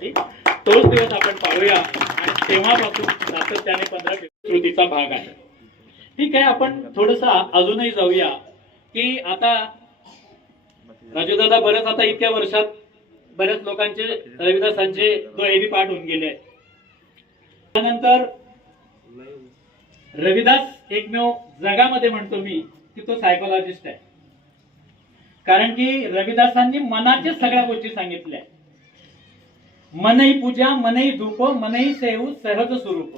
करण्यासाठी तोच दिवस आपण पाळूया आणि तेव्हापासून सातत्याने 15 कृतीचा भाग आहे. ठीक आहे, आपण थोडस अजूनही जाऊया की आता राजूदादा बरेच आता इतक्या वर्षात बऱ्याच लोकांचे रविदासांचे दोहेबी पाठ होऊन गेले आहेत. त्यानंतर रविदास एकमेव जगामध्ये म्हणतो मी की तो सायकोलॉजिस्ट आहे. कारण की रविदासांनी मनाच्या सगळ्या गोष्टी सांगितल्या. मनई पूजा, मनई धूप, मनई सेव, सहज स्वरूप.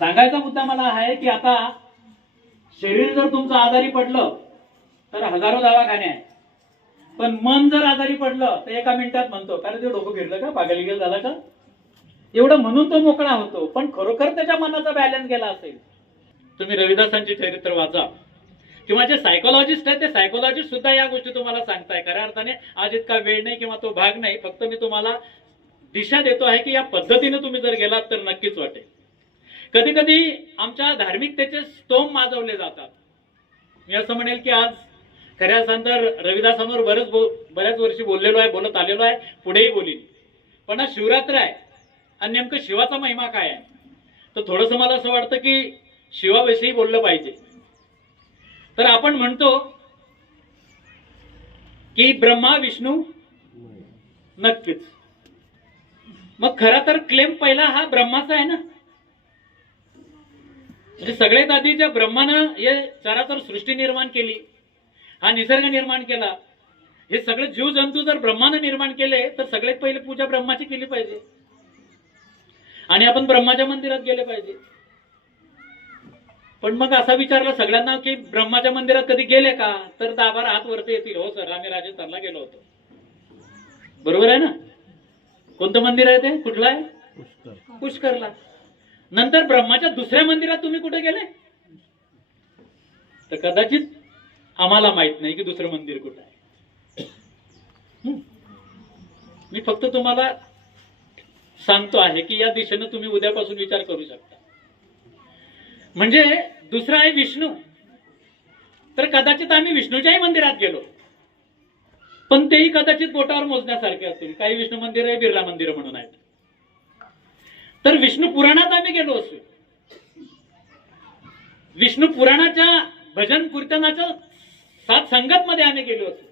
सांगायचा मुद्दा मला आहे की आता शरीर जर तुमचं आजारी पडलं तर हजारो दवाखाने आहेत, पण मन जर आजारी पडलं तर एका मिनिटात म्हणतो कारण ते डोकं फिरलं का, पागल गेल झाला का, एवढं म्हणून तो मोकळा होतो. पण खरोखर त्याच्या मनाचा बॅलन्स गेला असेल. तुम्ही रविदासांचे चरित्र वाचा किंवा जे सायकोलॉजिस्ट आहे ते सायकोलॉजिस्ट सुद्धा या गोष्टी तुम्हाला सांगताय. खऱ्या अर्थाने आज इतका वेळ नाही किंवा तो भाग नाही, फक्त मी तुम्हाला दिशा देतो आहे की या पद्धतीने तुम्ही जर गेलात तर नक्कीच वाटेल. कधी कधी आमच्या धार्मिकतेचे स्तोम माजवले जातात. मी असं म्हणेल की आज खऱ्या अर्थानं तर रविदासांवर बऱ्याच वर्षी बोललेलो आहे, बोलत आलेलो आहे, पुढेही बोलीन. पण आज शिवरात्र आहे आणि नेमकं शिवाचा महिमा काय आहे, तर थोडंसं मला असं वाटतं की शिवाविषयी बोललं पाहिजे. तर आपण म्हणतो की ब्रह्मा विष्णू नक्कीच. मग खरा तर क्लेम पहिला हा ब्रह्माचा आहे ना. म्हणजे सगळ्यात आधी ज्या ब्रह्मानं हे चराचर सृष्टी निर्माण केली, हा निसर्ग निर्माण केला, हे सगळे जीव जंतू जर ब्रह्मानं निर्माण केले तर सगळ्यात पहिले पूजा ब्रह्माची केली पाहिजे आणि आपण ब्रह्माच्या मंदिरात गेले पाहिजे. पण मग असा विचारला सगळ्यांना की ब्रह्माच्या मंदिरात कधी गेले का, तर 10-12 हात वरती येतील. हो सर, आम्ही राजस्थानला गेलो होतो. बरोबर आहे ना. कोणतं मंदिर आहे ते, कुठलं आहे, पुष्करला. नंतर ब्रह्माच्या दुसऱ्या मंदिरात तुम्ही कुठे गेले, तर कदाचित आम्हाला माहित नाही की दुसरं मंदिर कुठं आहे. मी फक्त तुम्हाला सांगतो आहे की या दिशेने तुम्ही उद्यापासून विचार करू शकता. म्हणजे दुसरा आहे विष्णू, तर कदाचित आम्ही विष्णूच्याही मंदिरात गेलो, पण तेही कदाचित बोटावर मोजण्यासारखे असतील. काही विष्णू मंदिर आहे, बिर्ला मंदिर म्हणून आहेत. तर विष्णू पुराणात आम्ही गेलो असू, विष्णू पुराणाच्या भजन कीर्तनाच्या सात संगत मध्ये आम्ही गेलो असू,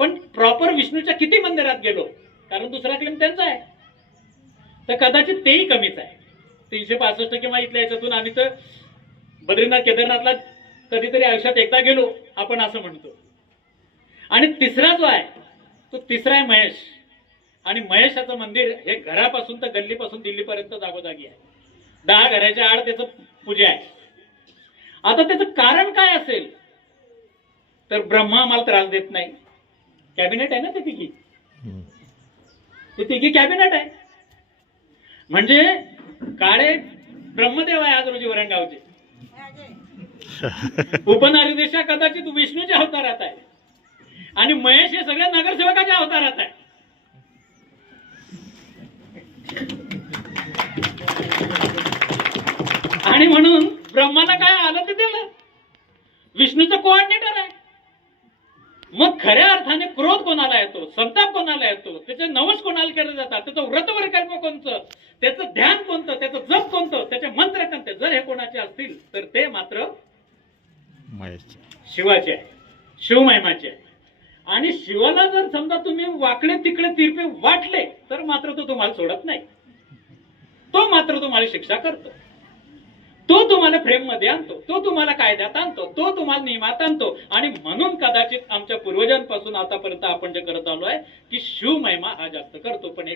पण प्रॉपर विष्णूच्या किती मंदिरात गेलो, कारण दुसरा क्लेम त्यांचा आहे, तर कदाचित तेही कमीच आहे. 365 किंवा इथल्या याच्यातून आम्ही तर बद्रीनाथ केदारनाथला कधीतरी आयुष्यात एकदा गेलो आपण असं म्हणतो. आणि तिसरा जो आहे तो तिसरा आहे महेश. आणि महेशाचं मंदिर हे घरापासून तर गल्लीपासून दिल्लीपर्यंत जागोजागी आहे. 10 घराच्या आड त्याचं पूजा आहे. आता त्याचं कारण काय असेल, तर ब्रह्मा आम्हाला त्रास देत नाही. कॅबिनेट आहे ना ते तिघी कॅबिनेट आहे. म्हणजे काळे ब्रह्मदेव आहे आज रोजी वरणगावचे. उपनगराध्यक्षा कदाचित विष्णूच्या अवतारात आहे आणि महेश हे सगळ्या नगरसेवकाच्या अवतारात आहे. आणि म्हणून ब्रह्माला काय आलं ते दिलं. विष्णूचं कोऑर्डिनेटर आहे. मग खऱ्या अर्थाने क्रोध कोणाला येतो, संताप कोणाला येतो, त्याचे नवस कोणाला केले जातात, त्याचं व्रत विकल्प कोणतं, त्याचं ध्यान कोणतं, त्याचं जप कोणतं, त्याचे मंत्र कोणते, जर हे कोणाचे असतील तर ते मात्र शिवाचे आहे, शिवमहिमाचे आहे. आणि शिवाला जर समजा तुम्ही वाकडे तिकडे तिरपे वाटले तर मात्र तो तुम्हाला सोडत नाही. तो मात्र तुम्हाला शिक्षा करतो, तो तुम्हाला फ्रेम मध्ये आणतो, तो तुम्हाला कायद्यात आणतो, तो तुम्हाला नियमात आणतो. आणि म्हणून कदाचित आमच्या पूर्वजांपासून आतापर्यंत आपण जे करत आलो आहे की शिव महिमा हा जास्त करतो. पण